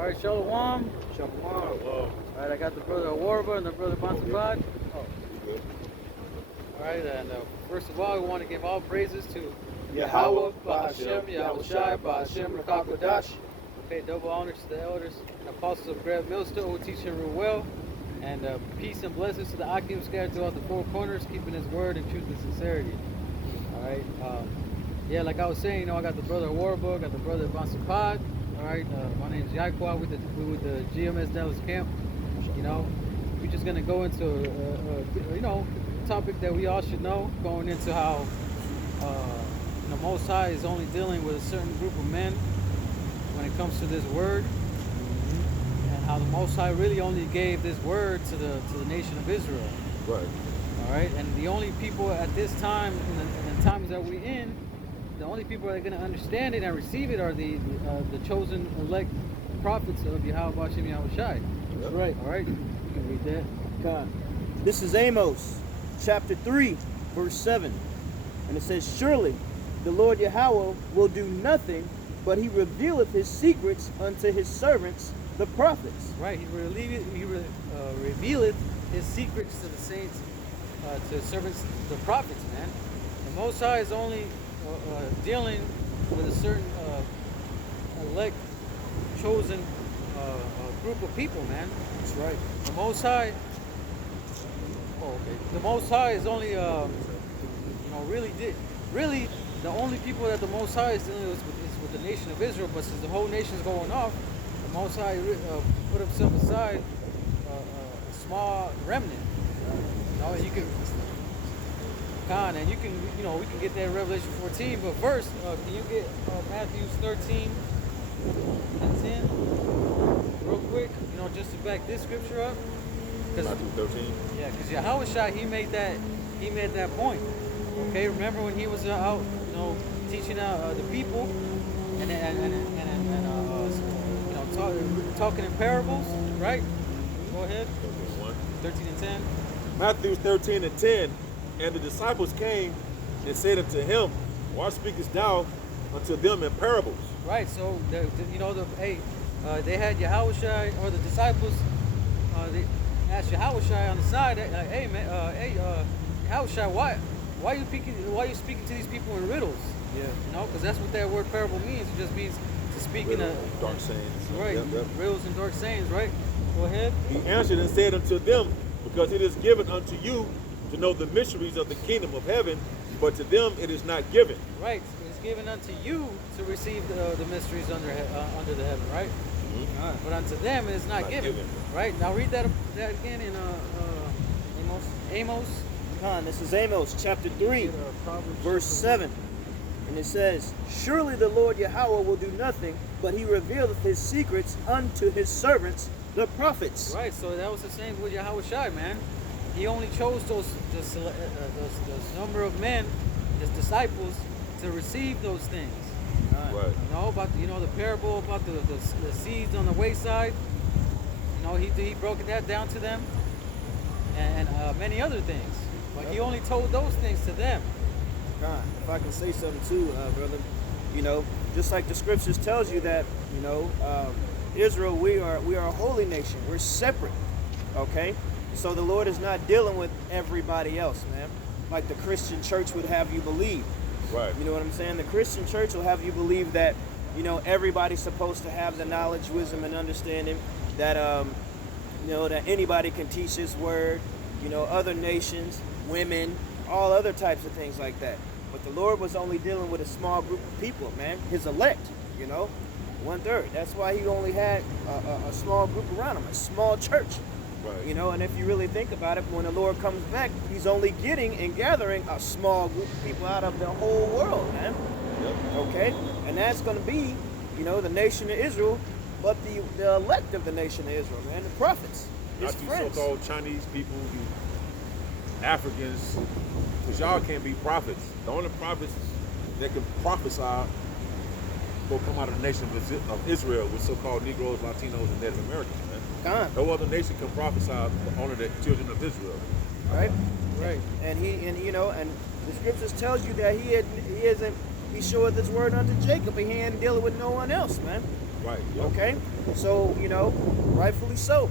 All right, Shalom. Shalom. All right, I got the brother YAHAWAH and the brother Bansabad. Oh. All right, and first of all, we want to give all praises to Yahawah, Ba'ashem, Yahawashi, Ba'ashem, Rakakwadash. Pay double honors to the elders and apostles of Grab Millstone who teach and rule well. And peace and blessings to the Akim scattered throughout the four corners, keeping his word in truth and sincerity. All right. Yeah, like I was saying, you know, I got the brother YAHAWAH, got the brother Bansabad. All right. My name is YAHAWAH with the GMS Dallas camp. You know, we're just gonna go into you know, a topic that we all should know, going into how the Most High is only dealing with a certain group of men when it comes to this word, and how the Most High really only gave this word to the nation of Israel. Right. All right, and the only people at this time, in the times that we're in, the only people that are going to understand it and receive it are the chosen elect prophets of YAHAWASHI and YAHAWASHI. That's right. All right, you can read that. God. This is Amos, chapter 3, verse 7. And it says, "Surely the Lord Yahawah will do nothing, but he revealeth his secrets unto his servants, the prophets." Right, he revealeth his secrets to the saints, to his servants, the prophets, man. The Most High is only dealing with a certain elect, chosen group of people, man. That's right. The Most High, the Most High is only, you know, really, the only people that the Most High is dealing with is with the nation of Israel. But since the whole nation is going off, the Most High put himself aside a small remnant. You know, you can, and you can, you know, we can get that in Revelation 14. But first, can you get Matthew 13 and 10 real quick? You know, just to back this scripture up. Matthew 13. Yeah, because YAHAWASHI, he made that point. Okay, remember when he was out, you know, teaching the people, and you know, talking in parables, right? Go ahead. 13 and 10. Matthew 13 and 10. And the disciples came and said unto him, "Why speakest thou unto them in parables?" Right. So you know, they had YAHAWASHI, or the disciples. They asked YAHAWASHI on the side, "Hey man, YAHAWASHI, why are you speaking to these people in riddles?" Yeah. You know, because that's what that word parable means. It just means to speak in a dark sayings. right, Yep. riddles and dark sayings. Right. Go ahead. He answered and said unto them, "Because it is given unto you to know the mysteries of the kingdom of heaven, but to them it is not given." Right. It's given unto you to receive the mysteries under the heaven. Right. Mm-hmm. But unto them it is not given. Right. Now read that again in Amos. God, this is Amos, chapter 3, verse 7. And it says, "Surely the Lord Yahawah will do nothing, but he revealeth his secrets unto his servants, the prophets." Right, so that was the same with YAHAWASHI, man. He only chose those number of men, his disciples, to receive those things. Right. You know, about the parable about the seeds on the wayside. You know, he broke that down to them, and many other things. But he only told those things to them. God, if I can say something too, brother, you know, just like the scriptures tells you that, you know, Israel, we are a holy nation. We're separate, okay? So the Lord is not dealing with everybody else, man, like the Christian church would have you believe. Right. You know what I'm saying? The Christian church will have you believe that, you know, everybody's supposed to have the knowledge, wisdom, and understanding that, you know, that anybody can teach this word, you know, other nations, women, all other types of things like that. But the Lord was only dealing with a small group of people, man, his elect, you know, 1/3. That's why he only had a small group around him, a small church. Right. You know, and if you really think about it, when the Lord comes back, he's only getting and gathering a small group of people out of the whole world, man. Yep. Okay? And that's going to be, you know, the nation of Israel, but the elect of the nation of Israel, man, the prophets, his Not you friends. so-called Chinese people, you Africans, because y'all can't be prophets. The only prophets that can prophesy will come out of the nation of Israel with so-called Negroes, Latinos, and Native Americans, man. No other nation can prophesy only the children of Israel. Right? Right. And you know, and the scriptures tells you that he showeth his word unto Jacob, and he ain't dealing with no one else, man. Right. Yep. Okay? So, rightfully so.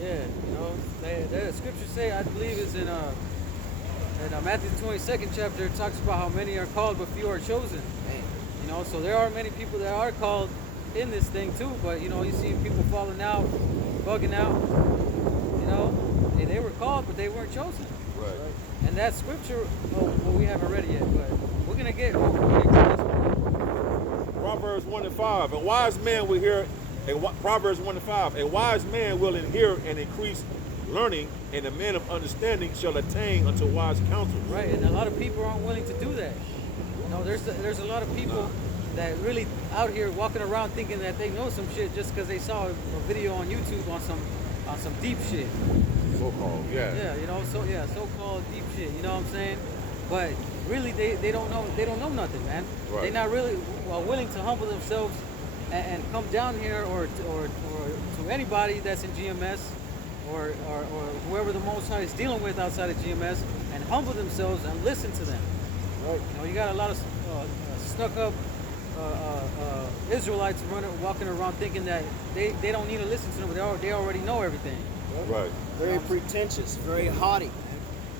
Yeah, the scriptures say, I believe it's in Matthew 22nd chapter, it talks about how many are called but few are chosen. Man. So there are many people that are called in this thing too, but you see people falling out, bugging out. They were called but they weren't chosen. Right. And that scripture, we haven't read it yet, but we're gonna get. Proverbs 1:5. A wise man will hear. Proverbs 1:5. A wise man will inherit and increase learning, and a man of understanding shall attain unto wise counsel. Right, and a lot of people aren't willing to do that. There's a lot of people that really out here walking around thinking that they know some shit just because they saw a video on YouTube on some deep shit. So-called, yeah. Yeah, so-called deep shit. You know what I'm saying? But really, they don't know nothing, man. Right. They're not really willing to humble themselves and come down here or to anybody that's in GMS or whoever the Most High is dealing with outside of GMS and humble themselves and listen to them. Right. You got a lot of snuck up Israelites walking around thinking that they don't need to listen to them, but they already know everything. Right. Very pretentious, very haughty.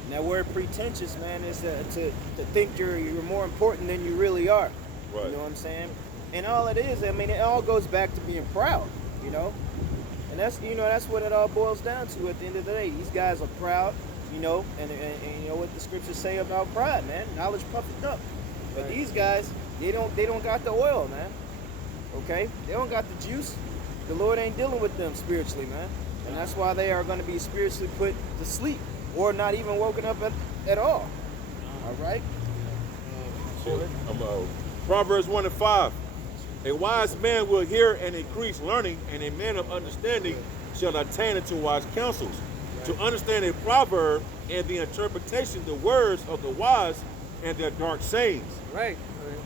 And that word pretentious, man, is to think you're more important than you really are. Right. You know what I'm saying? And all it is, it all goes back to being proud, And that's what it all boils down to at the end of the day. These guys are proud, and you know what the scriptures say about pride, man. Knowledge puffeth up. But Right. these guys, they don't got the oil, man. Okay? They don't got the juice. The Lord ain't dealing with them spiritually, man. And that's why they are going to be spiritually put to sleep or not even woken up at all. All right? Proverbs 1:5. A wise man will hear and increase learning, and a man of understanding shall attain unto wise counsels. Right. To understand a proverb and the interpretation, the words of the wise and their dark sayings. Right.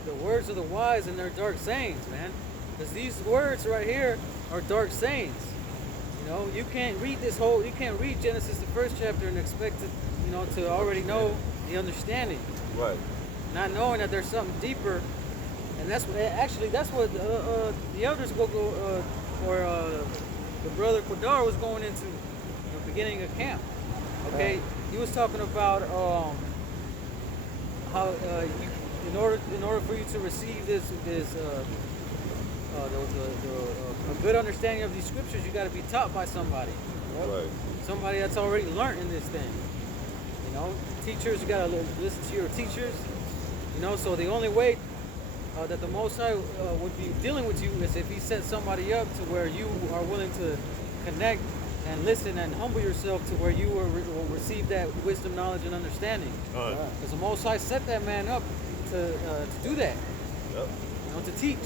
The words of the wise and their dark sayings, man. Because these words right here are dark sayings. You can't read Genesis, the first chapter, and expect to already know the understanding. Right. Not knowing that there's something deeper. And that's what the elders or the brother Quadar was going into the beginning of camp. Okay, he was talking about how in order for you to receive a good understanding of these scriptures, you got to be taught by somebody. Right. Somebody that's already learned in this thing. Teachers, you got to listen to your teachers. So the only way that the Most High would be dealing with you is if He set somebody up to where you are willing to connect and listen and humble yourself to where you will receive that wisdom, knowledge, and understanding. Because the Most High set that man up to do that. Yep. To teach.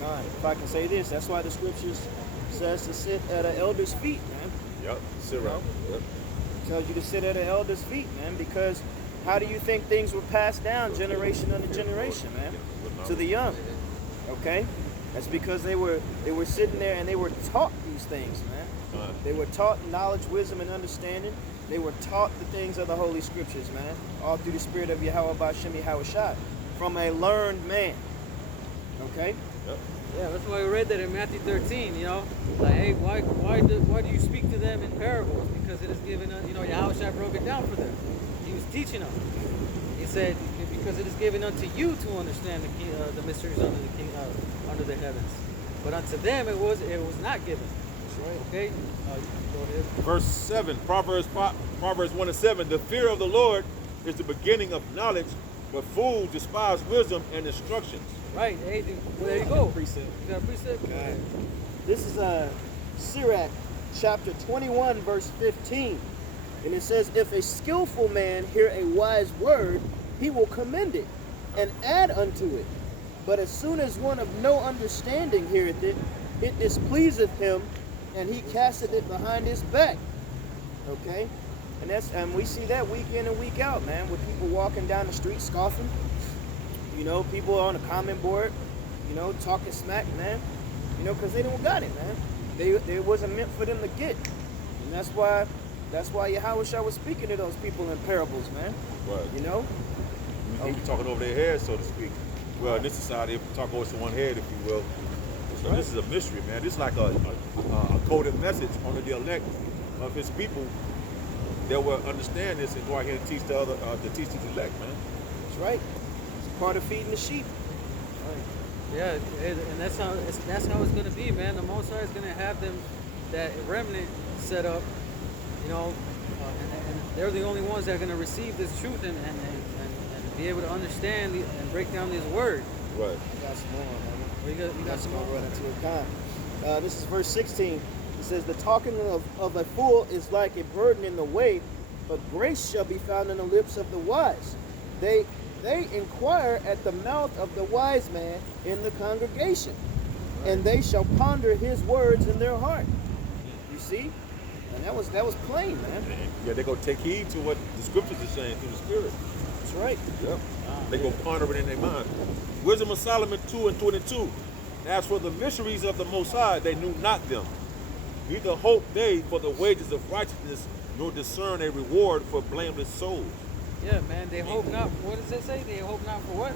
If I can say this, that's why the scriptures says to sit at an elder's feet, man. Yep. Sit right. Yep. It tells you to sit at an elder's feet, man, because how do you think things were passed down generation under generation, man? To the young. Okay? That's because they were sitting there and they were taught these things, man. They were taught knowledge, wisdom, and understanding. They were taught the things of the Holy Scriptures, man. All through the spirit of YAHAWASHI from a learned man. Okay? Yep. Yeah, that's why we read that in Matthew 13, Like, hey, why do you speak to them in parables? Because it is given, Yahushua broke it down for them. He was teaching them. He said, because it is given unto you to understand the mysteries under the heavens. But unto them it was not given. That's right. Okay? Go ahead. Verse 7, Proverbs 1:7. The fear of the Lord is the beginning of knowledge, but fools despise wisdom and instructions. Right. Hey, there you go. Precept. You got a precept? Okay. This is Sirach chapter 21, verse 15. And it says, if a skillful man hear a wise word, he will commend it and add unto it. But as soon as one of no understanding heareth it, it displeaseth him, and he casteth it behind his back. Okay? And we see that week in and week out, man, with people walking down the street scoffing. People on the comment board, talking smack, man. Because they don't got it, man. It wasn't meant for them to get. And that's why Yahawashi was speaking to those people in parables, man. Right. He was talking over their heads, so to speak. Well, in this society, if we talk over to one head, if you will. So this is a mystery, man. This is like a coded message on the elect of his people that will understand this and go out here and teach the other, to teach the elect, man. That's right. It's part of feeding the sheep. Yeah, and that's how it's gonna be, man. The Most High is gonna have them, that remnant set up, you know, and they're the only ones that are gonna receive this truth and be able to understand and break down this word. Right. I got some more, man. You got some more. Run into a con. This is verse 16. It says, "The talking of a fool is like a burden in the way, but grace shall be found in the lips of the wise. They inquire at the mouth of the wise man in the congregation, and they shall ponder his words in their heart." You see? And that was plain, man. Yeah, they're going to take heed to what the scriptures are saying through the Spirit. That's right. Yep. They're going to ponder it in their mind. Wisdom of Solomon 2:22. As for the mysteries of the Most High, they knew not them. Neither hope they for the wages of righteousness, nor discern a reward for blameless souls. Yeah, man. They hope not. What does it say? They hope not for what?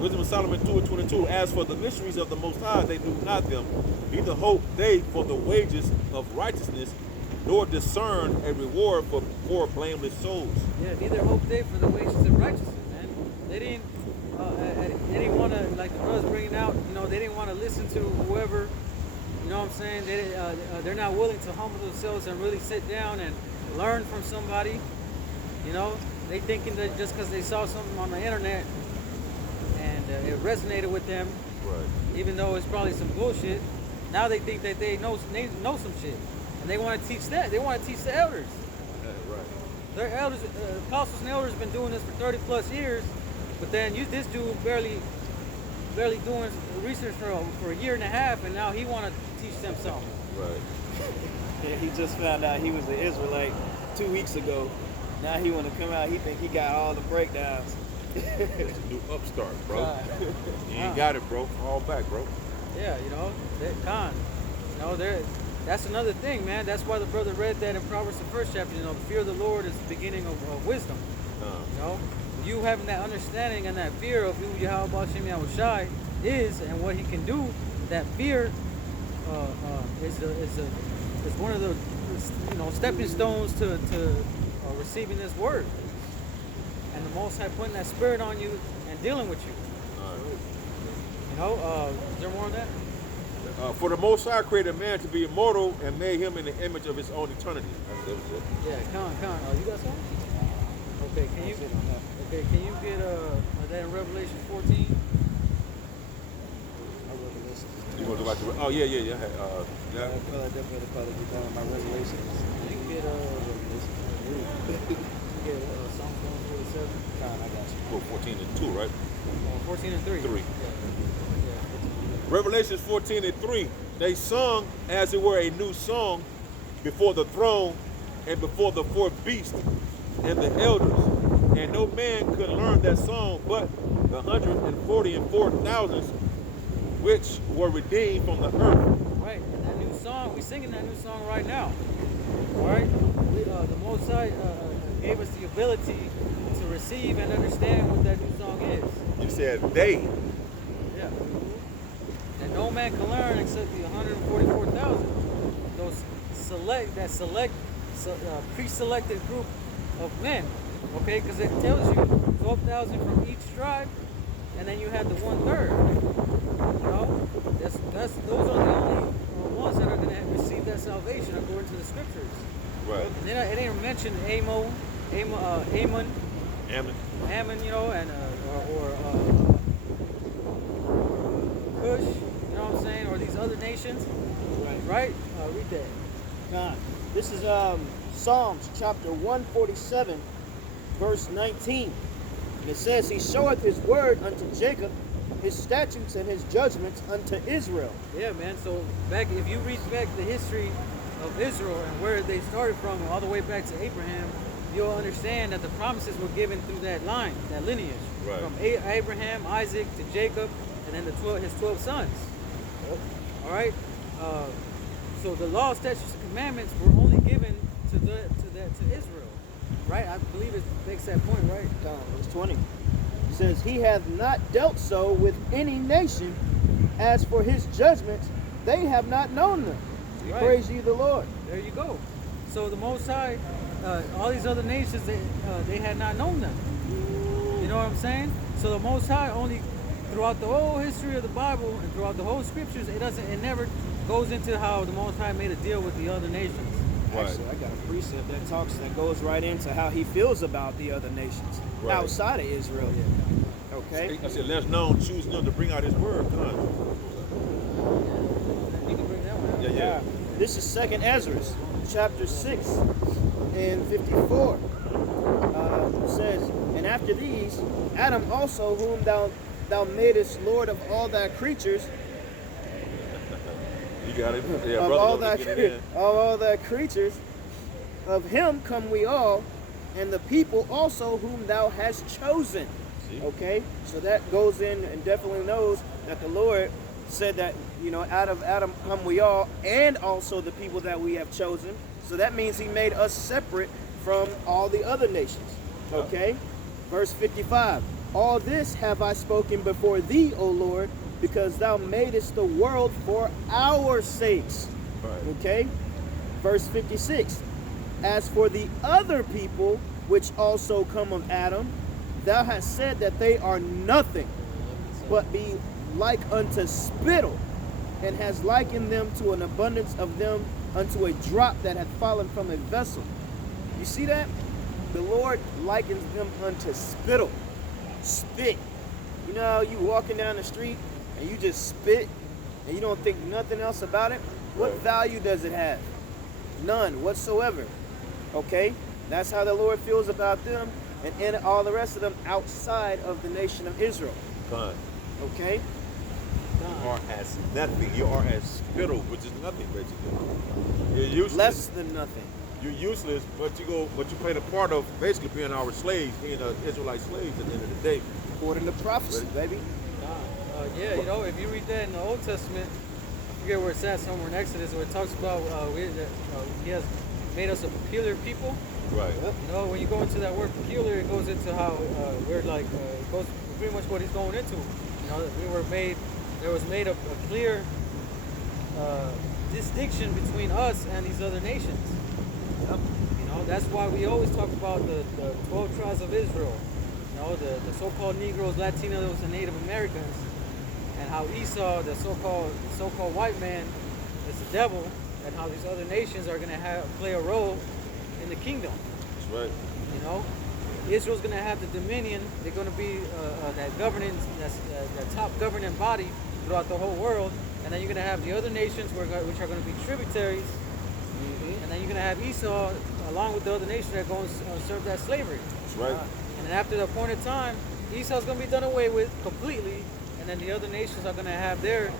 Wisdom of Solomon 2:22. As for the mysteries of the Most High, they knew not them. Neither hope they for the wages of righteousness, nor discern a reward for blameless souls. Yeah, neither hope they for the wages of righteousness, man. They didn't want to, like the brothers bringing out, you know, they didn't want to listen to whoever, you know what I'm saying? They're not willing to humble themselves and really sit down and learn from somebody, you know? They thinking that just because they saw something on the internet and it resonated with them, Right. even though it's probably some bullshit, now they think that they know some shit. And they want to teach that. They want to teach the elders. Yeah, right. Their elders, apostles and elders have been doing this for 30 plus years, but then this dude barely doing research for a year and a half, and now he want to teach them something. Right. Yeah, he just found out he was an Israelite 2 weeks ago. Now he want to come out. He think he got all the breakdowns. It's a new upstart, bro. You ain't Uh. got it, bro. Fall back, bro. Yeah, you know, that's another thing, man. That's why the brother read that in Proverbs, the first chapter. You know, the fear of the Lord is the beginning of wisdom. You know, you having that understanding and that fear of who YAHAWASHI is and what He can do. That fear is one of the, you know, stepping stones to receiving this word. And the Most High putting that spirit on you and dealing with you. You know, is there more on that? For the Most High created man to be immortal and made him in the image of his own eternity. That was it. Yeah, Con. You got something? Okay, can you get that in Revelation 14? You want to go back to? Oh yeah. Yeah. Definitely probably be done my resolutions. You can get Psalms 147. Con, I got you. Well, 14 and 2, right? 14 and 3. 3. Yeah. Revelations 14 and 3. They sung as it were a new song before the throne and before the four beasts and the elders. And no man could learn that song but the 144,000 which were redeemed from the earth. Right, and that new song, we're singing that new song right now. All right, the Most High gave us the ability to receive and understand what that new song is. You said they. Yeah. And no man can learn except the 144,000. Those pre-selected group of men. Okay, because it tells you 12,000 from each tribe, and then you have the 1/3. You know, those are the only ones that are going to receive that salvation according to the scriptures. Right. And then it ain't mentioned Ammon, you know, and Cush, you know what I'm saying, or these other nations. Right? Read that. God. This is Psalms chapter 147, verse 19. And it says, He showeth His word unto Jacob, His statutes and His judgments unto Israel. Yeah, man. So if you read back the history of Israel and where they started from, all the way back to Abraham, you'll understand that the promises were given through that line, that lineage, right, from Abraham, Isaac to Jacob, and then his 12 sons. All right. So the law, statutes, and commandments were only given to Israel, right? I believe it makes that point, right? Verse 20. says, he hath not dealt so with any nation. As for his judgments, they have not known them. Right. Praise ye the Lord. There you go. So the Most High, all these other nations, they had not known them. You know what I'm saying? So the Most High only, throughout the whole history of the Bible and throughout the whole scriptures, it never goes into how the Most High made a deal with the other nations. Right. Actually, I got a precept that goes right into how he feels about the other nations outside of Israel. Okay. I said, let's known, choose them to bring out his word. Come on. You can bring that one out. Yeah. This is 2nd Ezra, chapter 6 and 54. It says, and after these, Adam also, whom thou madest Lord of all thy creatures, You got it. Yeah, of brother, all don't thy get it in. all thy creatures, of him come we all, and the people also whom thou hast chosen. See? Okay, so that goes in and definitely knows that the Lord said that, out of Adam come we all, and also the people that we have chosen. So that means he made us separate from all the other nations. Okay, verse 55. All this have I spoken before thee, O Lord, because thou madest the world for our sakes. Right. Okay, verse 56. As for the other people which also come of Adam, thou hast said that they are nothing, but be like unto spittle, and has likened them to an abundance of them unto a drop that hath fallen from a vessel. You see that? The Lord likens them unto spittle. Spit. You know how you walking down the street and you just spit and you don't think nothing else about it? What Right. value does it have? None whatsoever. Okay? That's how the Lord feels about them and all the rest of them outside of the nation of Israel. Done. Okay? You are as nothing. You are as spittle, which is nothing, basically. You're useless. Less than nothing. You're useless, but you played a part of basically being our slaves, being Israelite slaves at the end of the day. According to prophecy, baby. Yeah, if you read that in the Old Testament, I forget where it's at, somewhere in Exodus, where it talks about he has made us a peculiar people. Right. When you go into that word peculiar, it goes into how we're like, it goes pretty much what he's going into. There was made a clear distinction between us and these other nations. Yep. That's why we always talk about the 12 tribes of Israel. The so-called Negroes, Latinos, and Native Americans, and how Esau, the so-called white man, is the devil, and how these other nations are going to play a role in the kingdom. That's right. Israel's going to have the dominion. They're going to be that governance, that top governing body throughout the whole world. And then you're going to have the other nations which are going to be tributaries. Mm-hmm. And then you're going to have Esau along with the other nations that are going to serve that slavery. That's right. And then after the appointed time, Esau's going to be done away with completely. And then the other nations are going to have their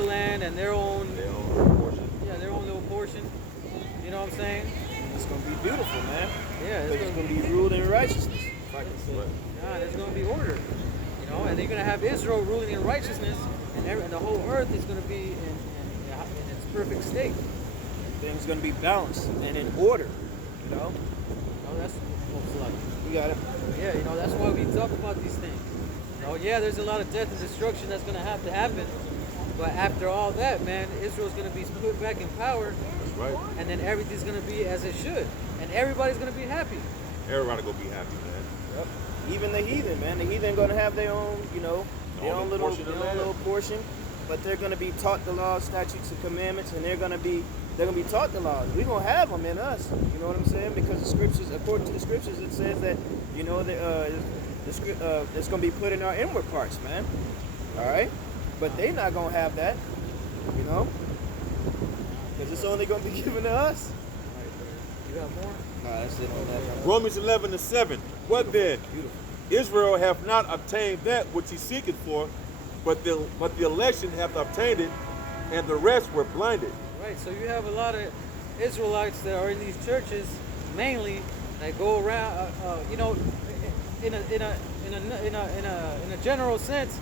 land and their own portion. Yeah, their own little portion. You know what I'm saying? It's going to be beautiful, man. Yeah, It's going to be ruled in righteousness. There's going to be order, and they're going to have Israel ruling in righteousness, and the whole earth is going to be in its perfect state. Things going to be balanced and in order, That's what's like. You got it. Yeah, that's why we talk about these things. There's a lot of death and destruction that's going to have to happen, but after all that, man, Israel's going to be put back in power. That's right. And then everything's going to be as it should, and everybody's going to be happy. Everybody gonna be happy, man. Yep. Even the heathen, man. The heathen going to have their own, their own little portion, but they're going to be taught the laws, statutes, and commandments, and they're going to be taught the laws. We're going to have them in us. You know what I'm saying? Because the scriptures, according to the scriptures, it says that, it's going to be put in our inward parts, man. All right? But they're not going to have that, because it's only going to be given to us. You got more? Nah, that's it on that. Romans 11:7. What then? Beautiful. Israel hath not obtained that which he seeketh for, but the election hath obtained it, and the rest were blinded. Right. So you have a lot of Israelites that are in these churches, mainly that go around. In a general sense,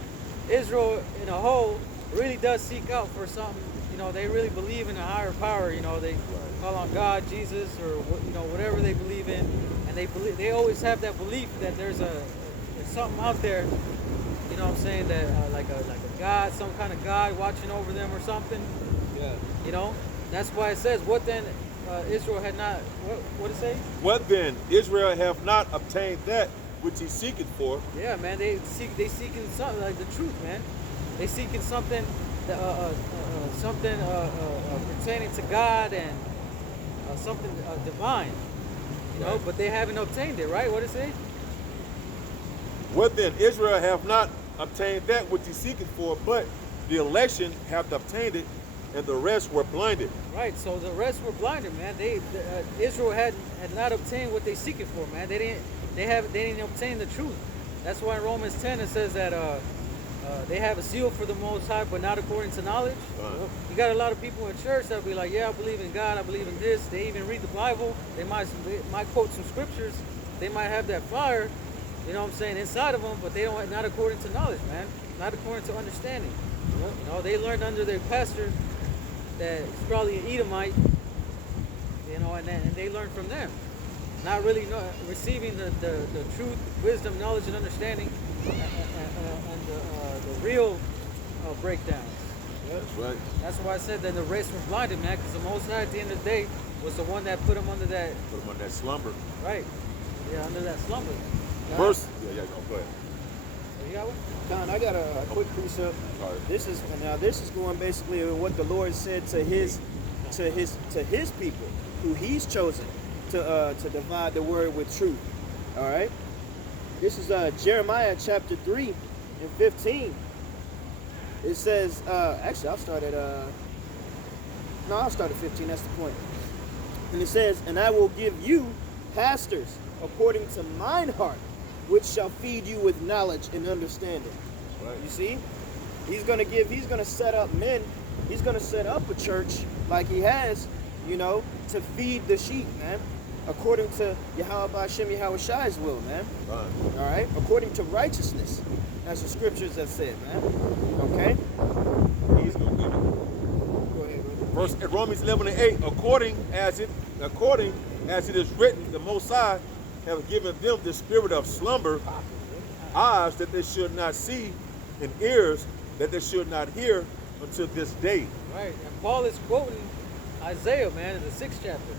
Israel in a whole really does seek out for something. They really believe in a higher power. They call on God, Jesus, or whatever they believe in, and they always have that belief that there's a there's something out there, you know what I'm saying, that like a God, some kind of God watching over them or something. Yeah. You know, that's why it says, what then Israel had not, what it say? What then? Israel have not obtained that which he seeketh for. Yeah, man, they seeking something like the truth, man. They seeking something, something pertaining to God and something divine, you know. Right. But they haven't obtained it, right? What it say? What then? Israel have not obtained that which he seeketh for, but the election hath obtained it, and the rest were blinded. Right. So the rest were blinded, man. Israel had not obtained what they seeking for, man. They didn't obtain the truth. That's why in Romans 10 it says that they have a seal for the Most High, but not according to knowledge. You got a lot of people in church that be like, yeah, I believe in God, I believe in this. They even read the Bible. They might quote some scriptures. They might have that fire, you know what I'm saying, inside of them, but they don't, not according to knowledge, man. Not according to understanding. You know, they learned under their pastor that it's probably an Edomite, you know, and they learned from them. Not really receiving the truth, wisdom, knowledge, and understanding, and the real breakdowns. That's right. That's why I said that the race was blinded, man, because the Most High at the end of the day was the one that put them under that. Put them on that slumber. Right. Yeah, under that slumber. Verse. Yeah, go ahead. You got one? Don, I got a quick precept. All right. This is going basically with what the Lord said to his people, who He's chosen to divide the word with truth. All right. This is Jeremiah chapter 3 and 15. It says, actually, I'll start at 15. That's the point. And it says, "And I will give you pastors according to mine heart, which shall feed you with knowledge and understanding." Right. You see, he's gonna set up men. He's gonna set up a church like he has, you know, to feed the sheep, man, according to YAHAWASHI's will, man. Right. All right, according to righteousness, as the scriptures have said, man. Okay. He's gonna give it. Go ahead, brother. Verse Romans 11 and 8. According as it is written, the Most High have given them the spirit of slumber, eyes that they should not see, and ears that they should not hear until this day. Right. And Paul is quoting Isaiah, man, in the 6th chapter.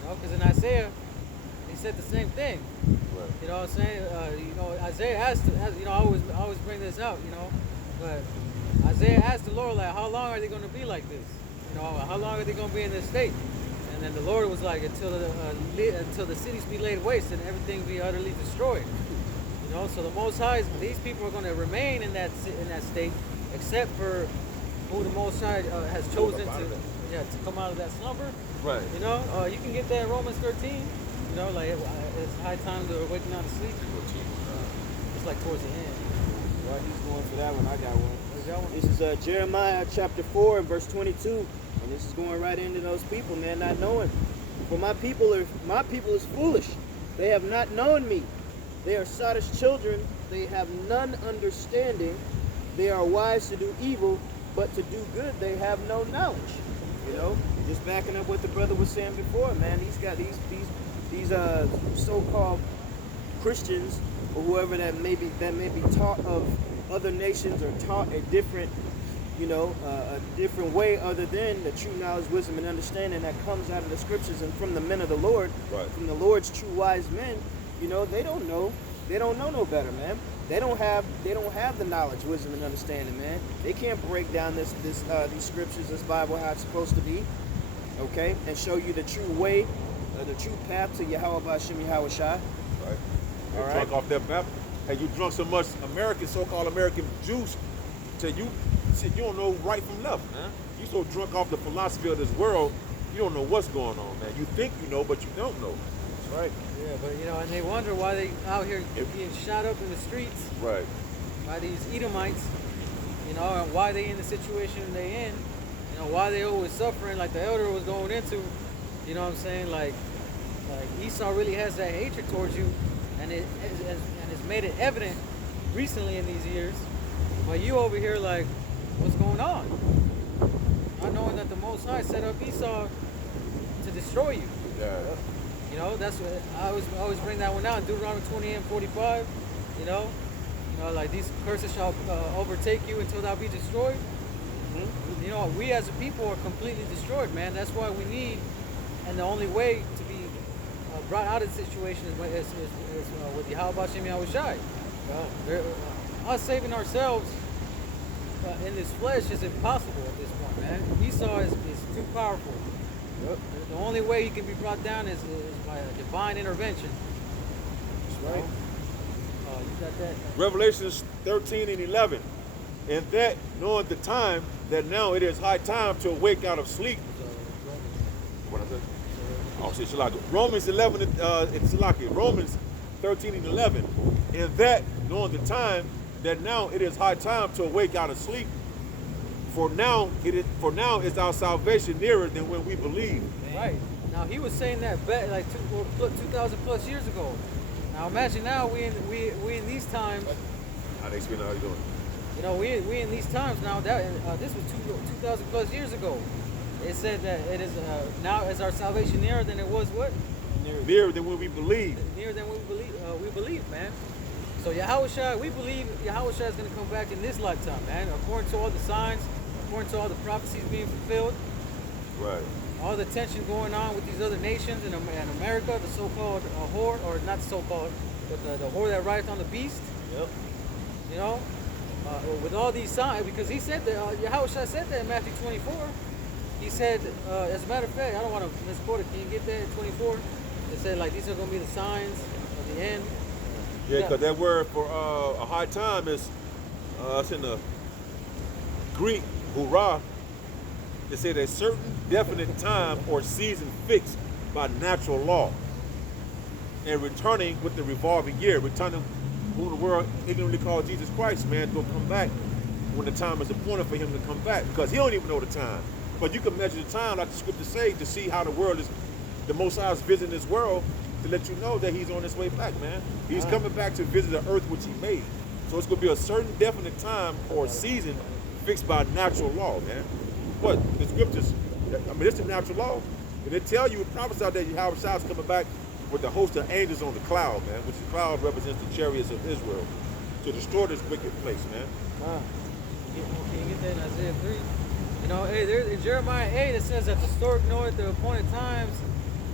You know, because in Isaiah, he said the same thing. Right. You know what I'm saying? You know, Isaiah asked, you know, I always bring this out, you know, but Isaiah asked the Lord, like, how long are they going to be like this? You know, how long are they going to be in this state? And then the Lord was like, until the cities be laid waste and everything be utterly destroyed. You know, so the Most High, these people are going to remain in that state, except for who the Most High has chosen to come out of that slumber. Right. You know, you can get that in Romans 13. You know, like it's high time to awaken out of sleep. It's like towards the end. Right, he's going for that one. I got one. You got one? This is Jeremiah chapter 4 and verse 22. And this is going right into those people, man, not knowing. For my people is foolish. They have not known me. They are sottish children. They have none understanding. They are wise to do evil, but to do good they have no knowledge. You know, just backing up what the brother was saying before, man. He's got these so-called Christians or whoever that may be taught of other nations or taught a different, you know, a different way other than the true knowledge, wisdom, and understanding that comes out of the scriptures and from the men of the Lord, Right. from the Lord's true wise men. You know, they don't know no better, man. They don't have the knowledge, wisdom, and understanding, man. They can't break down these scriptures, this Bible, how it's supposed to be, okay, and show you the true way, the true path to YAHAWASHI. Right. You All drunk right. off that map. Hey, you drunk so much so-called American juice till you don't know right from left, man. You so drunk off the philosophy of this world, you don't know what's going on, man. You think you know, but you don't know. That's right. Yeah, but you know, and they wonder why they out here being shot up in the streets Right. by these Edomites, you know, and why they in the situation they in, you know, why they always suffering like the elder was going into, you know what I'm saying? Like Esau really has that hatred towards you, and it's made it evident recently in these years. But you over here like, what's going on? Not knowing that the Most High set up Esau to destroy you. Yeah. You know, that's what I always bring that one out in Deuteronomy 20 and 45. Like these curses shall overtake you until thou be destroyed. We as a people are completely destroyed, man. That's why we need, and the only way to be brought out of the situation is with YAHAWASHI, YAHAWASHI. Us saving ourselves in this flesh is impossible at this point, man. Esau is too powerful. The only way he can be brought down is by a divine intervention. That's right. You got that? Revelations 13 and 11. And that knowing the time, that now it is high time to awake out of sleep. What I said? Oh, shit, Shalaka. Romans 11, it's Shalaka. Romans 13 and 11. And that knowing the time, that now it is high time to awake out of sleep. For now is our salvation nearer than when we believe. Right. Now he was saying that back like 2,000 plus years ago. Now imagine now we in these times. How they explain how you doing? We in these times now. That this was 2,000 plus years ago. It said that it is now is our salvation nearer than it was what? Nearer than when we believe. Nearer than we believe, man. So Yahawashi, we believe Yahawashi is going to come back in this lifetime, man. According to all the signs, according to all the prophecies being fulfilled. Right. All the tension going on with these other nations in America, the so-called whore, or not so-called, but the whore that rides on the beast. Yep. With all these signs, because he said that, Yahawashi said that in Matthew 24. He said, as a matter of fact, I don't want to misquote it. Can you get that in 24? It said, like, these are going to be the signs of the end. Yeah, because that word for a high time is, it's in the Greek, hurrah. They said a certain definite time or season fixed by natural law. And returning with the revolving year, returning who the world ignorantly called Jesus Christ, man, will come back when the time is appointed for him to come back, because he don't even know the time. But you can measure the time, like the scriptures say, to see how the world is, the Most High is visiting this world, to let you know that he's on his way back, man. He's coming back to visit the earth which he made. So it's going to be a certain definite time or season fixed by natural law, man. But the scriptures, I mean, it's the natural law. And they tell you, it prophesied that Yahawashi is coming back with the host of angels on the cloud, man, which the cloud represents the chariots of Israel, to destroy this wicked place, man. Can you get that in Isaiah 3? There's in Jeremiah 8, it says that the stork knoweth the appointed times,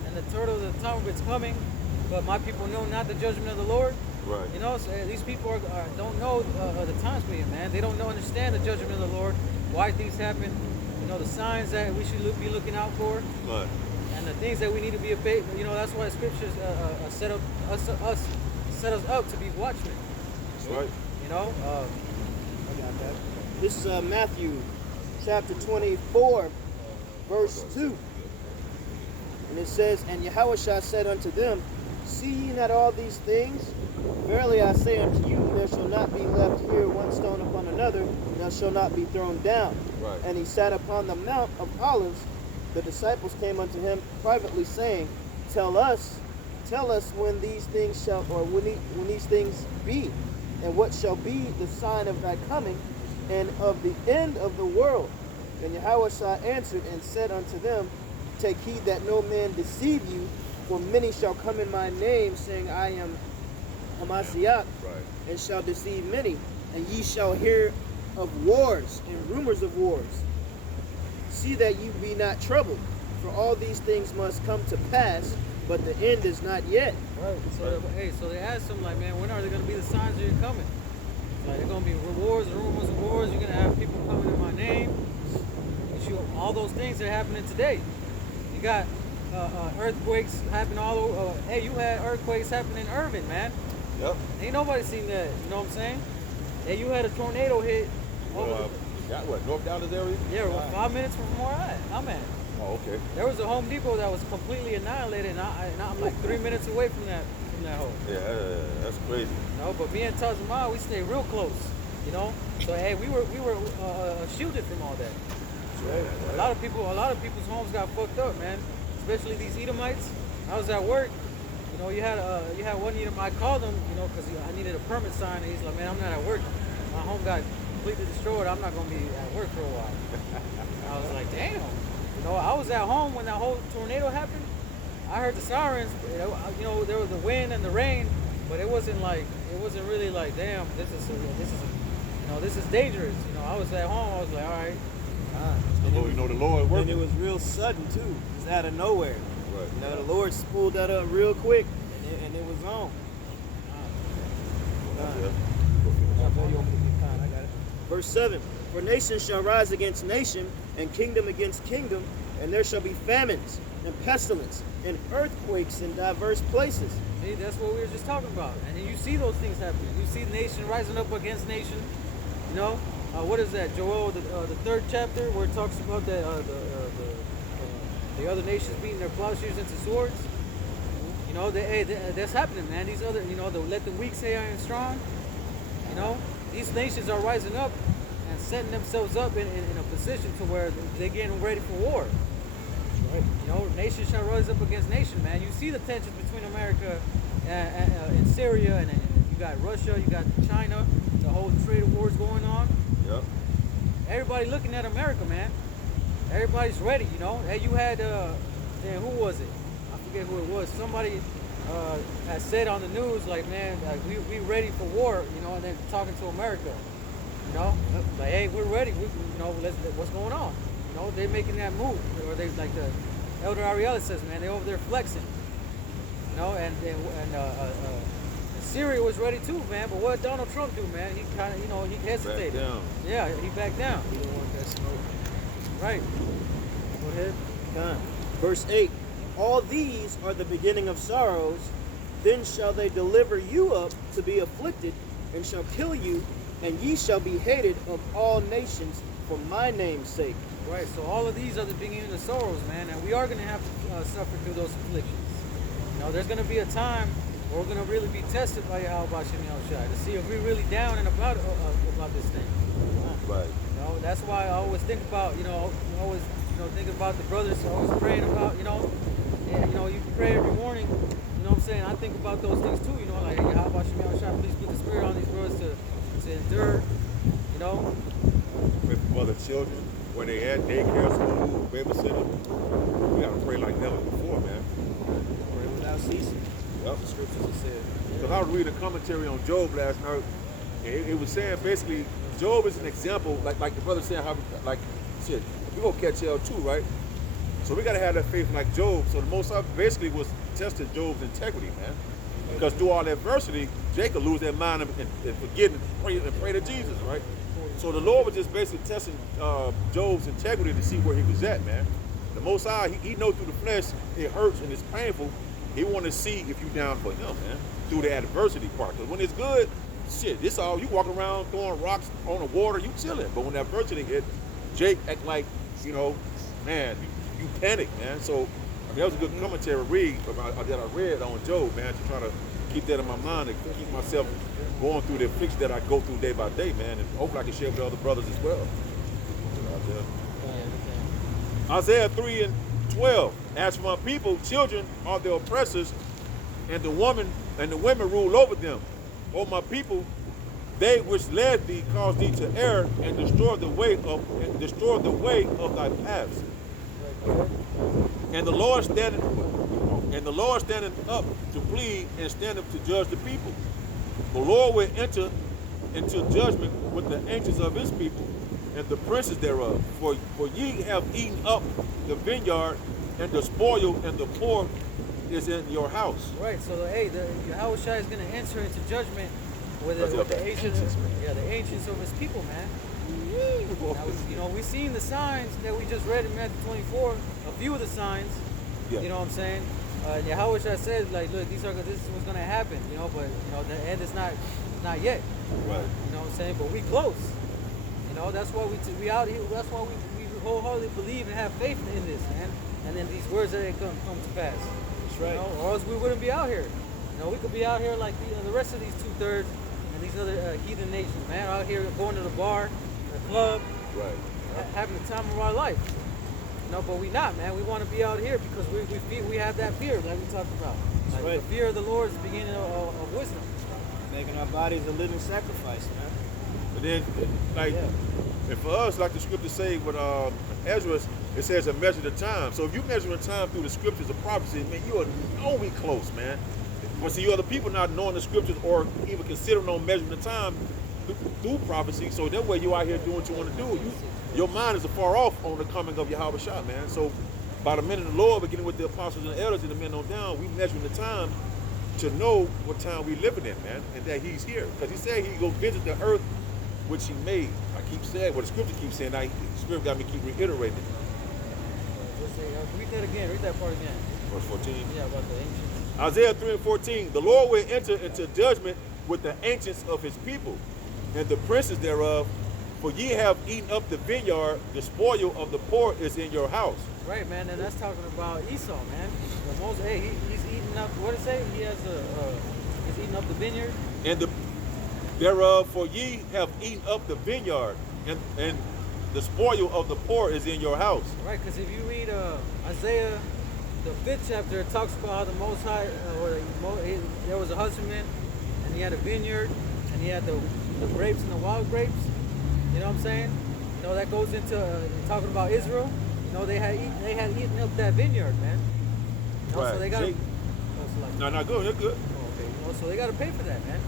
and the turtle the time of its coming, but my people know not the judgment of the Lord. Right. So these people don't know the times being, man. They don't understand the judgment of the Lord, why things happen, the signs that we should be looking out for. Right. And the things that we need to be obeyed. That's why the scriptures set us up to be watchmen. That's right. I got that. This is Matthew chapter 24, verse 2. And it says, And Yahawashi said unto them, See ye not all these things? Verily I say unto you, there shall not be left here one stone upon another, and that shall not be thrown down. Right. And he sat upon the Mount of Olives. The disciples came unto him privately, saying, Tell us when these things shall, or when these things be, and what shall be the sign of thy coming, and of the end of the world. And Yahawashi answered and said unto them, Take heed that no man deceive you, for many shall come in my name, saying, I am Hamashiach, Right. and shall deceive many. And ye shall hear of wars and rumors of wars. See that you be not troubled, for all these things must come to pass, but the end is not yet. Right. So they asked him, like, man, when are there going to be the signs that you're coming? Like, they're going to be wars and rumors of wars. You're going to have people coming in my name. All those things are happening today. You got earthquakes happening all over. Hey, you had earthquakes happening in Irving, man. Yep. Ain't nobody seen that. You know what I'm saying? Hey, you had a tornado hit. Got what, North Dallas area? Yeah, 5 minutes from where I'm at. Oh, okay. There was a Home Depot that was completely annihilated, and I'm like 3 minutes away from that hole. Yeah, that's crazy. But me and Tazama, we stay real close. So hey, we were shielded from all that. Right. A lot of people's homes got fucked up, man. Especially these Edomites. I was at work. You had one Edomite. I called him, because I needed a permit sign, and he's like, man, I'm not at work. My home got completely destroyed. I'm not gonna be at work for a while. I was like, damn. I was at home when that whole tornado happened. I heard the sirens. There was the wind and the rain, but it wasn't like it wasn't really like, damn, this is dangerous. I was at home. I was like, all right. The Lord And working. it was real sudden too. It was out of nowhere. Right. The Lord spooled that up real quick, and it was on. I got it. Verse 7. For nation shall rise against nation, and kingdom against kingdom, and there shall be famines, and pestilence, and earthquakes in diverse places. See, that's what we were just talking about. And you see those things happening. You see nation rising up against nation. What is that? Joel, the 3rd chapter, where it talks about that the other nations beating their plowshares into swords. That's happening, man. These other, let the weak say I am strong. These nations are rising up and setting themselves up in a position to where they're getting ready for war. Right. Nation shall rise up against nation, man. You see the tensions between America and Syria, and you got Russia, you got China, the whole trade wars going on. Yep. Everybody looking at America, man. Everybody's ready, Hey, you had, who was it? I forget who it was. Somebody had said on the news, like, man, we ready for war, and then talking to America, like, hey, we're ready. What's going on? They're making that move, or they like the Elder Ariella says, man, they're over there flexing, and Syria was ready too, man. But what did Donald Trump do, man? He kind of, he hesitated. Back down. Yeah, he backed down. You don't want that smoke. Right. Go ahead. Done. Verse 8. All these are the beginning of sorrows. Then shall they deliver you up to be afflicted, and shall kill you, and ye shall be hated of all nations for my name's sake. Right, so all of these are the beginning of sorrows, man, and we are going to have to suffer through those afflictions. There's going to be a time where we're going to really be tested by YAHAWASHI to see if we're really down and about this thing. Right. That's why I always think about, always think about the brothers, always praying about, and, you pray every morning, what I'm saying? I think about those things too, like, YAHAWASHI, please put the spirit on these brothers to endure, Pray for other children, where they at, daycare, school, babysitter. We got to pray like never before, man. Pray without ceasing. Yep. The scriptures have said. Because I was reading a commentary on Job last night, and it was saying basically Job is an example, like the brother said, how like shit, we gonna catch hell too, right? So we gotta have that faith like Job. So the Most High basically was testing Job's integrity, man. Because through all adversity, Jacob lose their mind and forget and pray to Jesus, right? So the Lord was just basically testing Job's integrity to see where he was at, man. The Most High, he knows through the flesh it hurts and it's painful. He want to see if you down for him, man, through the adversity part. Because when it's good, shit, this all, you walk around throwing rocks on the water, you chilling. But when adversity hit, Jake act like, man, you panic, man. So, I mean, that was a good commentary read that I read on Job, man, to try to keep that in my mind and keep myself going through the affliction that I go through day by day, man. And hopefully I can share with other brothers as well. Isaiah 3:12. As for my people, children are the oppressors, and the women rule over them. O my people, they which led thee cause thee to err, and destroy the way of thy paths. And the Lord standeth up to plead and standeth to judge the people. The Lord will enter into judgment with the ancients of his people and the princes thereof. For ye have eaten up the vineyard, and the spoil and the poor is in your house. Right, so the YAHAWASHI is going to enter into judgment with the ancients of his people, man. Now, we've seen the signs that we just read in Matthew 24, a few of the signs, you know what I'm saying? YAHAWASHI says, like, look, this is what's going to happen, but, the end is not yet. Right. You know what I'm saying? But we close. That's why we out here, that's why we wholeheartedly believe and have faith in this, man. And then these words that come to pass. That's right. Or else we wouldn't be out here. We could be out here like the rest of these 2/3 and these other heathen nations, man. Out here going to the bar, the club, Right. having the time of our life. But we not, man. We want to be out here because we have that fear, like we talked about. Like, right. The fear of the Lord is the beginning of wisdom. Making our bodies a living sacrifice, man. And then, and for us, like the scriptures say with Ezra, it says a measure of time. So if you measure the time through the scriptures of prophecy, man, you are we close, man. But see, you other people not knowing the scriptures or even considering on measuring the time through prophecy. So that way you out here doing what you want to do. Your mind is far off on the coming of YAHAWASHI, man. So by the minute of the Lord, beginning with the apostles and the elders and the men on down, we measuring the time to know what time we living in, man, and that he's here. Because he said he go visit the earth which he made. I keep saying what the scripture keeps saying. Now, the spirit got me keep reiterating it. Let's say, read that again. Read that part again. Verse 14. Yeah, about the ancient. Isaiah 3 and 14. The Lord will enter into judgment with the ancients of his people and the princes thereof. For ye have eaten up the vineyard, the spoil of the poor is in your house. Right, man, and that's talking about Esau, man. The most, hey, he's eating up. What did it say? He has he's eating up the vineyard. And the thereof, for ye have eaten up the vineyard, and the spoil of the poor is in your house. Right, because if you read Isaiah, the 5th chapter, it talks about how the Most High, there was a husbandman, and he had a vineyard, and he had the grapes and the wild grapes. You know what I'm saying? You know, that goes into talking about Israel. You know, they had eaten up that vineyard, man. You know, Right. so they got. No, not good. They're good. Okay, you know, so they got to pay for that, man.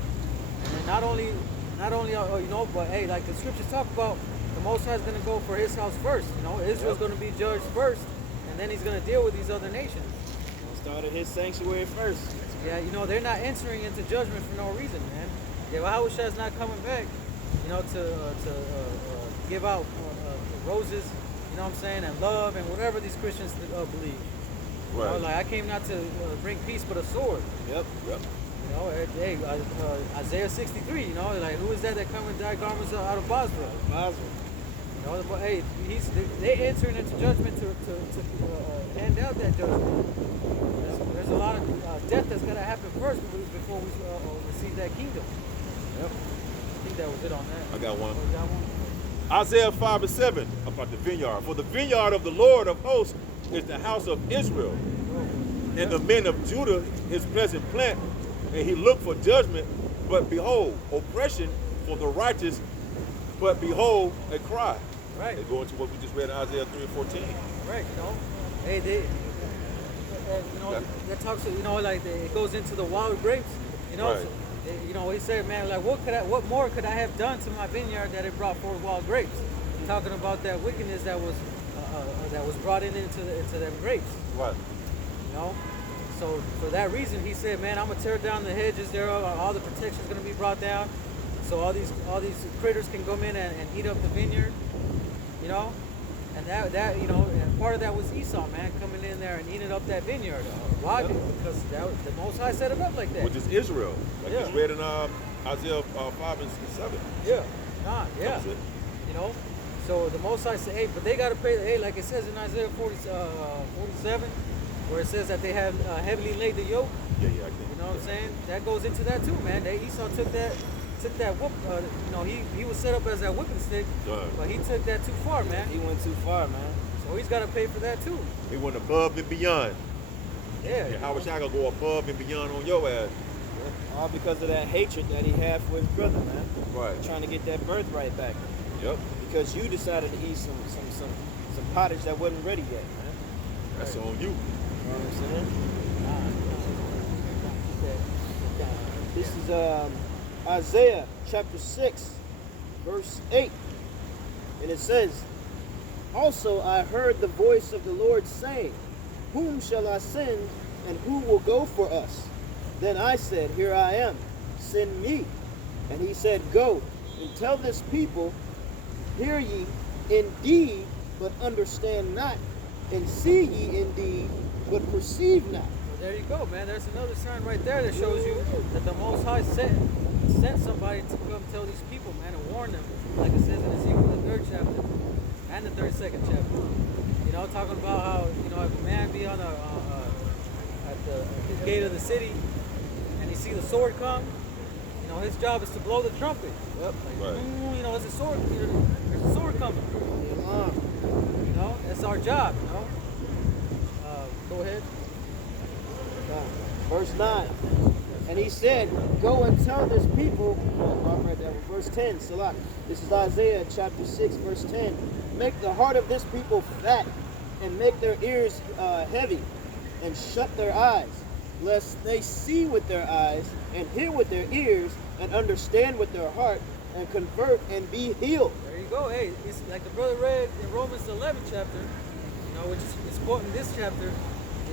And then not only, you know, but hey, like the scriptures talk about, the Most High is going to go for his house first. You know, Israel's going to be judged first, and then he's going to deal with these other nations. Started his sanctuary first. Yeah, you know, they're not entering into judgment for no reason, man. Yeah, YAHAWASHI is not coming back, you know, to give out roses, you know what I'm saying, and love and whatever these Christians believe. Right. You know, like I came not to bring peace but a sword. Yep. You know, hey, Isaiah 63, you know, like who is that come and dye garments out of Basra? You know, but hey, they entering into judgment to hand out that judgment. There's a lot of death that's gonna happen first before we receive that kingdom. Yep. I think that was it on that. I got one. Oh, you got one? Isaiah 5 and 7 about the vineyard. For the vineyard of the Lord of hosts is the house of Israel, and the men of Judah his pleasant plant, and he looked for judgment, but behold, oppression for the righteous, but behold, a cry. Right. They go into what we just read in Isaiah 3 and 14. Right, you know. Hey, you know, that talks, you know, like it goes into the wild grapes, you know. Right. So, you know, he said, man, like what more could I have done to my vineyard that it brought forth wild grapes? Talking about that wickedness that was brought into them grapes. Right. You know. So for that reason, he said, man, I'm gonna tear down the hedges. There, all the protection's gonna be brought down, so all these critters can come in and eat up the vineyard. You know. And that you know, and part of that was Esau, man, coming in there and eating up that vineyard. Why? Yeah. Because the Most High set it up like that. Which is Israel. Like Yeah. it's read in Isaiah 5 and 7. Yeah. Yeah. That's it. You know. So the Most High said, hey, but they got to pay. Hey, like it says in Isaiah 47, where it says that they have heavily laid the yoke. Yeah, I You know what I'm saying? That goes into that too, man. That Esau took that whoop. You know, he was set up as that whipping stick, but he took that too far, man. He went too far, man. So he's got to pay for that too. He went above and beyond. Yeah. How was I gonna go above and beyond on your ass? All because of that hatred that he had for his brother, man. Right. Trying to get that birthright back. Yep. Because you decided to eat some pottage that wasn't ready yet, man. That's on you. You know what I'm saying? This is Isaiah chapter 6, verse 8. And it says, also I heard the voice of the Lord saying, whom shall I send, and who will go for us? Then I said, here I am, send me. And he said, go, and tell this people, hear ye indeed, but understand not, and see ye indeed, but perceive not. Well, there you go, man. There's another sign right there that shows you that the Most High sent somebody to come tell these people, man, and warn them, like it says in Ezekiel, the 3rd chapter and the 32nd chapter. You know, talking about how, you know, if a man be on at the gate of the city and he see the sword come, you know, his job is to blow the trumpet. Yep. Like, Right. you know, there's a sword coming. You know, that's our job, you know. Go ahead. Verse 9. And he said, go and tell this people, right there, verse 10, Salah. This is Isaiah chapter 6, verse 10. Make the heart of this people fat, and make their ears heavy, and shut their eyes, lest they see with their eyes and hear with their ears and understand with their heart and convert and be healed. There you go. Hey, it's like the brother read in Romans 11th chapter, which is quoting this chapter.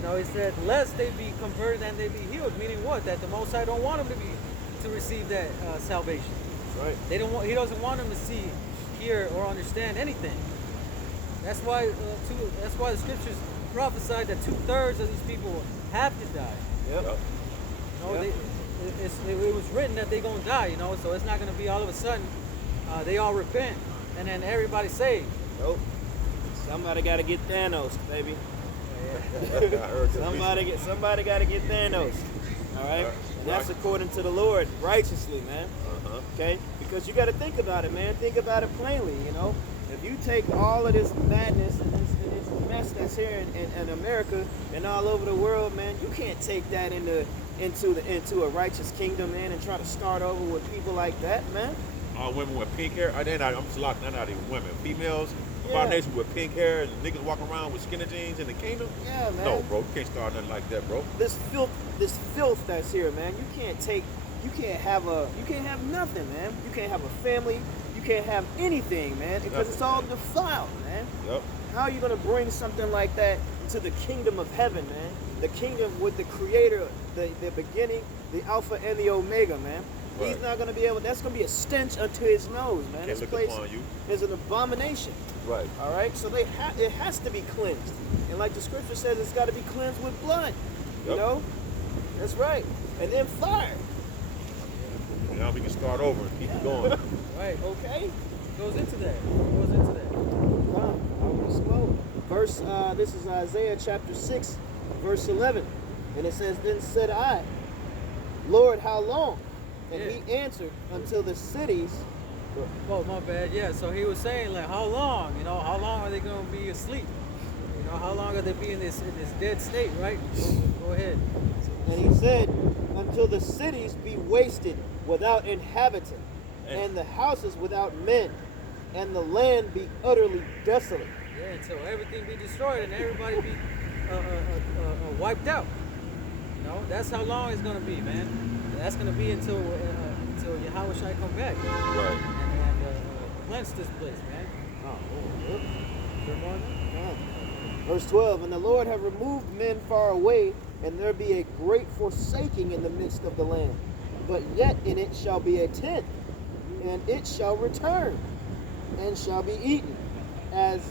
It said, lest they be converted and they be healed, meaning what? That the Most High don't want them to receive that salvation. Right. He doesn't want them to see, hear, or understand anything. That's why the scriptures prophesied that 2/3 of these people have to die. Yep. It was written that they're gonna die. So it's not gonna be all of a sudden they all repent and then everybody saved. Nope. Somebody got to get Thanos, baby. Somebody got to get Thanos. All right, and that's according to the Lord, righteously, man. Okay, because you got to think about it, man. Think about it plainly. If you take all of this madness and this mess that's here in America and all over the world, man, you can't take that into a righteous kingdom, man, and try to start over with people like that, man. All women with pink hair. I'm just locked. They're not even women. Females. Yeah. Our nation with pink hair and niggas walking around with skinny jeans in the kingdom? Yeah, man. No, bro. You can't start nothing like that, bro. This filth that's here, man. You can't have nothing, man. You can't have a family. You can't have anything, man, because it's all defiled, man. Yep. How are you gonna bring something like that to the kingdom of heaven, man? The kingdom with the Creator, the beginning, the Alpha and the Omega, man. Right. He's not gonna be able. That's gonna be a stench unto his nose, man. Can't This look place upon you. is an abomination. Right. All right, so it has to be cleansed, and like the scripture says, it's got to be cleansed with blood. Yep. That's right, and then fire. Now we can start over and keep it going. Right. Okay. Goes into that. I will explode. Verse. This is Isaiah chapter 6, verse 11, and it says, "Then said I, Lord, how long?" And he answered, "Until the cities." Oh, my bad. Yeah, so he was saying, like, how long? How long are they going to be asleep? How long are they be in this dead state, right? Go ahead. And he said, "Until the cities be wasted without inhabitant, and the houses without men, and the land be utterly desolate." Yeah, until everything be destroyed and everybody be wiped out. That's how long it's going to be, man. That's going to be until YAHAWASHI come back. Right. And cleanse this place, man. Good morning. Verse 12, "And the Lord have removed men far away, and there be a great forsaking in the midst of the land. But yet in it shall be a tenth, and it shall return, and shall be eaten." As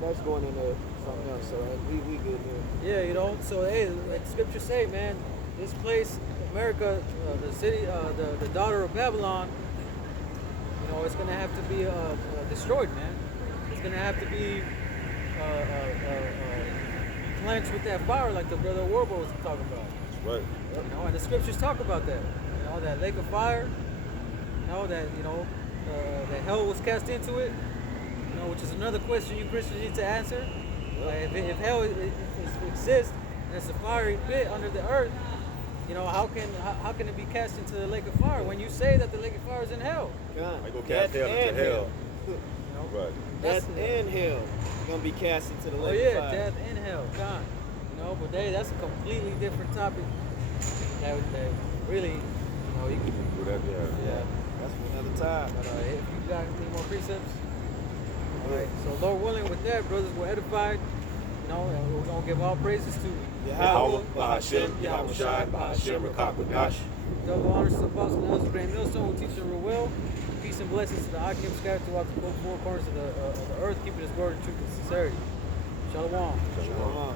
that's going into something else, so we good here. Yeah, so hey, like scripture say, man, this place, America, the city, the daughter of Babylon, it's gonna have to be destroyed, man. It's gonna have to be cleansed with that fire, like the brother Warbo was talking about. Right. And the scriptures talk about that. That lake of fire. That that hell was cast into it. Which is another question you Christians need to answer. Like if hell exists and it's a fiery pit under the earth, how can it be cast into the lake of fire when you say that the lake of fire is in hell? I go cast hell into hell. Right. Death and hell gonna be cast into the lake of fire. Death and hell, God. But that's a completely different topic. That really, you can Do that, Yeah, that's for another time. But if you got any more precepts, all right. So Lord willing, with that, brothers were edified. And we're gonna give all praises to Yahawah, Bahashem, Yahawashi, Bahashem, Rakakwadash. double honors to the Apostle Elder Graham Millstone, who teaches real well. Peace and blessings to the Akim scattered throughout the four corners of the earth, keeping his word in truth and sincerity. Shalom. Shalom.